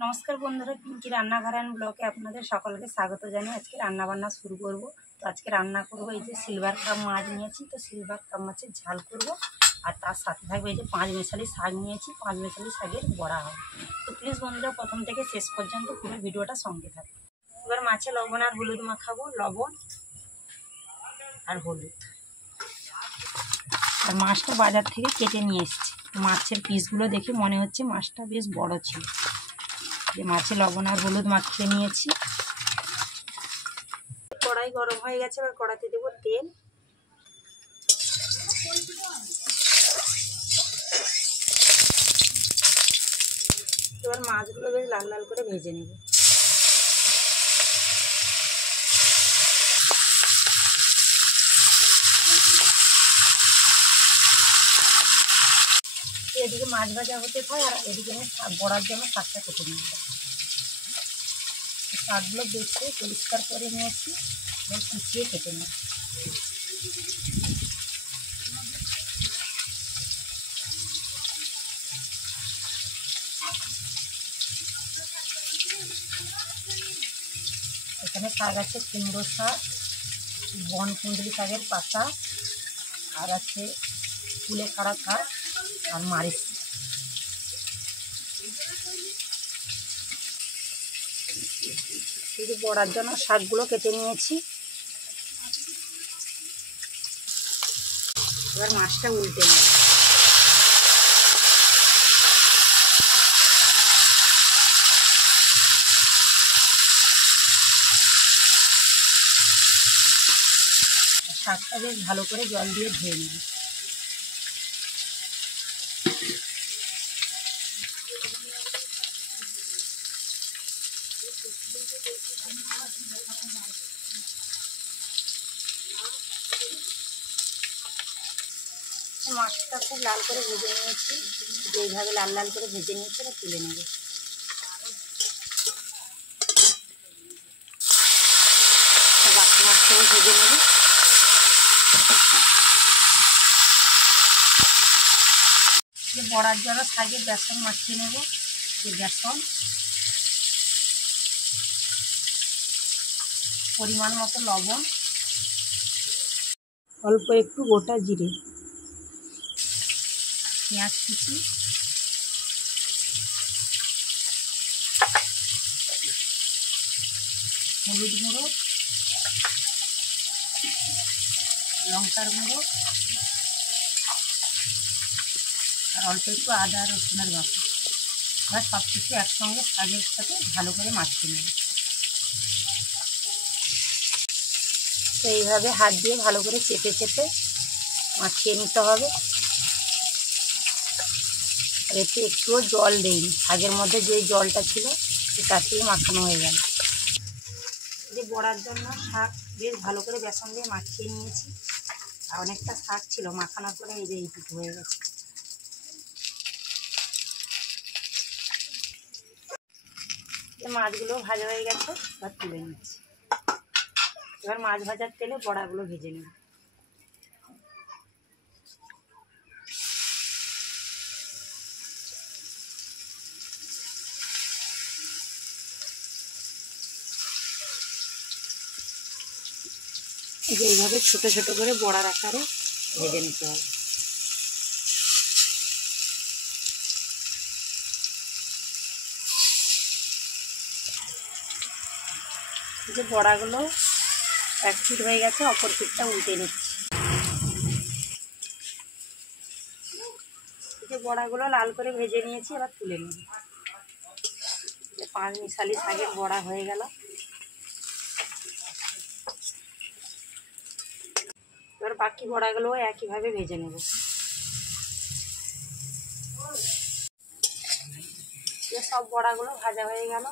नमस्कार बंधुरा पिंकी रान्नाघर एंड ब्लगे आपनादेर सकलके स्वागत जानिए। आज के रान्ना बान्ना शुरू करब। तो आज के रान्ना करब ये सिलभार काप माछ निয়েছি। तो सिलभार काप माछेर झाल करब और तार साथे थाकबे ये पाँच मेशाली शाक निয়েছি। पाँच मेशाली शाकेर बड़ा होबे। तो प्लिज बंधुरा प्रथम थेके शेष पर्यन्त पुरो भिडियोटा संगे थाकुन। एबार माछे लबण और हलुद माखाबो। लबण और हलुद और माछटा बाजार थेके केटे निয়ে এসেছি। माछेर पिसगुलो देखे मने हच्छे माछटा बेश बड़ छिलो। যে মাছে লবণ আর হলুদ মাখিয়ে নিয়েছি। কড়াই গরম হয়ে গেছে, এবার কড়াইতে দেব তেল। এবার মাছগুলো বেশ লাল লাল করে ভেজে নেব। এদিকে মাছ ভাজা হতে থাকে আর এদিকে আমি বড়ার জন্য শাকটা কেটে নেব। শাকগুলো বেছে পরিষ্কার করে নিয়েছি, এবার কুচিয়ে কেটে নেব। এখানে শাক আছে কুমড়ো শাক, বন কুঁদরি শাকের পাতা, আর আছে কুলেখাড়া শাক আর মারিচ। এই যে বড়ার জন্য শাকগুলো কেটে নিয়েছি। এবার মাছটা উল্টে নেব। শাকটা বেশ ভালো করে জল দিয়ে ধুয়ে নেব। মাছটা খুব লাল করে ভেজে নিয়েছি। যেইভাবে লাল লাল করে ভেজে নিয়েছি এটা তুলে নেব। বাকি মাছটাও ভেজে নেব। যে বড়ার জন্য শাকে বেসন মাখিয়ে নেব। যে বেসন, পরিমাণ মতো লবণ, অল্প একটু গোটা জিরে, পেঁয়াজ কুচি, হলুদ গুঁড়ো, লঙ্কার গুঁড়ো আর অল্প একটু আদা রসুনের বাটা। এবার সব কিছু একসঙ্গে শাকের সাথে ভালো করে মাখিয়ে নেব। তো এইভাবে হাত দিয়ে ভালো করে চেপে চেপে মাখিয়ে নিতে হবে। আর এতে একটুও জল দেইনি, শাকের মধ্যে যে জলটা ছিল তাতেই মাখানো হয়ে গেল। যে বড়ার জন্য শাক বেশ ভালো করে বেসন দিয়ে মাখিয়ে নিয়েছি। আর অনেকটা শাক ছিল, মাখানোর পরে এই যে এইটুকু হয়ে গেছে। মাছগুলো ভাজা হয়ে গেছে, এবার তুলে নিচ্ছি। এবার মাছ ভাজার তেলে বড়াগুলো ভেজে নেব। এইভাবে ছোট ছোট করে বড়ার আকারে ভেজে নিতে হবে। যে বড়াগুলো এক পিঠ হয়ে গেছে, অপর পিঠটা উল্টে নিচ্ছি। যে বড়াগুলো লাল করে ভেজে নিয়েছি, এবার তুলে নেব। যে পাঁচ মিশালি শাকের বড়া হয়ে গেল। এবার বাকি বড়াগুলো একইভাবে ভেজে নেব। সব বড়াগুলো ভাজা হয়ে গেল।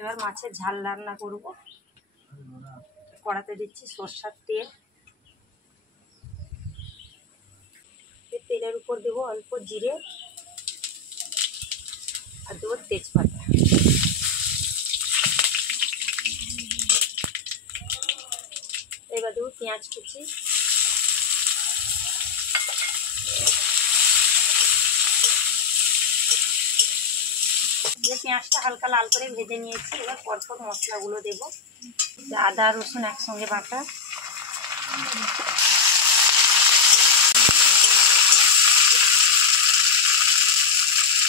এবার মাছের ঝাল রান্না করব। কড়াতে দিচ্ছি সরষের তেল। তেলের উপর দেবো অল্প জিরে আর দেবো তেজপাতা। এবার দেবো পেঁয়াজ কুচি, যে পেঁয়াজটা হালকা লাল করে ভেজে নিয়েছি, এবার পরপর মশলাগুলো দেবো। আদা রসুন একসঙ্গে বাটা,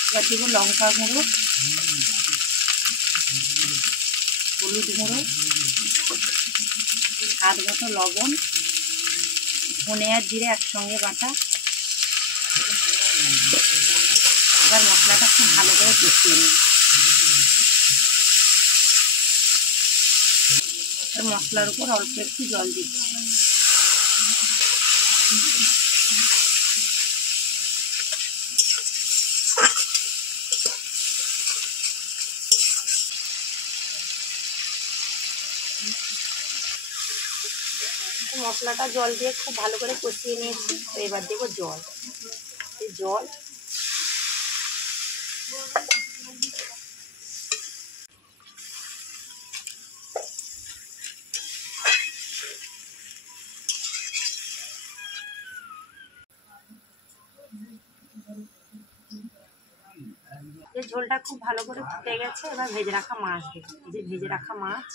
এবার দেবো লঙ্কা গুঁড়ো, হলুদ গুঁড়ো, স্বাদ মতো লবণ, ধনে আর জিরে একসঙ্গে বাটা। এবার মশলাটা খুব ভালো করে কষিয়ে নেব। মশলার উপর অল্প একটু জল দিচ্ছি। মশলাটা জল দিয়ে খুব ভালো করে কষিয়ে নিয়েছি। তো এবার দেবো জল। জল ঝোলটা খুব ভালো করে ফুটে গেছে। এবার ভেজে রাখা মাছ দেবো। এই যে ভেজে রাখা মাছ,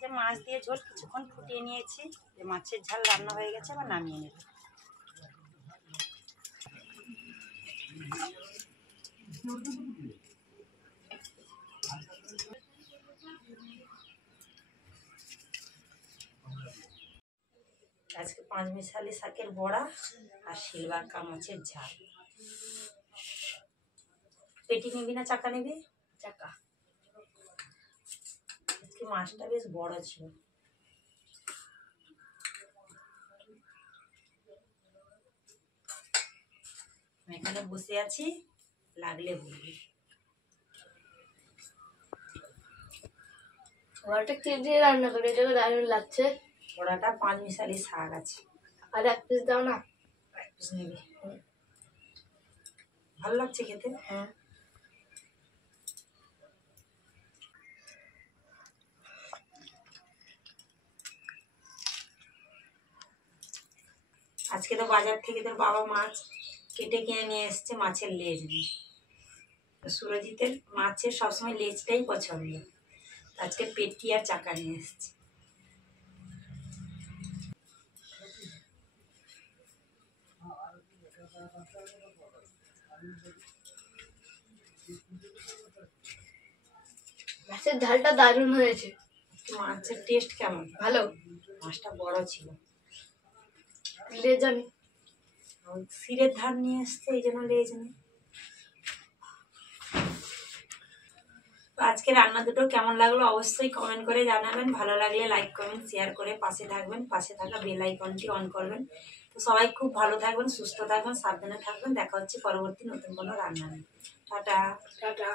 যে মাছ দিয়ে ঝোল কিছুক্ষণ ফুটিয়ে নিয়েছি। যে মাছের ঝাল রান্না হয়ে গেছে, এবার নামিয়ে নেব। আজকে 5 মিশালি শাকের বড়া আর সিলভার কাপ মাছের ঝাল। পেটি নিবি না চাকা নিবি? চাকা। আজকে মাছটা বেশ বড় ছিল। এখানে বসে আছি, লাগলে বলবি। বড়াটা কি দিয়ে রান্না করে? এটা দারুণ লাগছে। বড়াটা 5 মিশালি শাক আছে। আর এক পিস দাও না। এক পিস নিবি? ভালো লাগছে খেতে? হ্যাঁ। আজকে তো বাজার থেকে তোর বাবা মাছ কেটে কিনে নিয়ে এসছে, মাছের লেজ নিয়ে। সুরজিতের মাছের সবসময় লেজটাই পছন্দ। আজকে পেটি আর চাকা নিয়ে এসছে। মাছের ঝালটা দারুণ হয়েছে। মাছের টেস্ট কেমন? ভালো। মাছটা বড় ছিল। লেজ আমি সিরের ধার নিয়ে এসছে, এই জন্য লেজ নেই। তো আজকে রান্না দুটো কেমন লাগলো অবশ্যই কমেন্ট করে জানাবেন। ভালো লাগলে লাইক কমেন্ট শেয়ার করে পাশে থাকবেন। পাশে থাকা বেল আইকনটি অন করবেন। তো সবাই খুব ভালো থাকবেন, সুস্থ থাকবেন, সাবধানে থাকবেন। দেখা হচ্ছে পরবর্তী নতুন কোনো রান্না নিয়ে। টাটা। টাটা।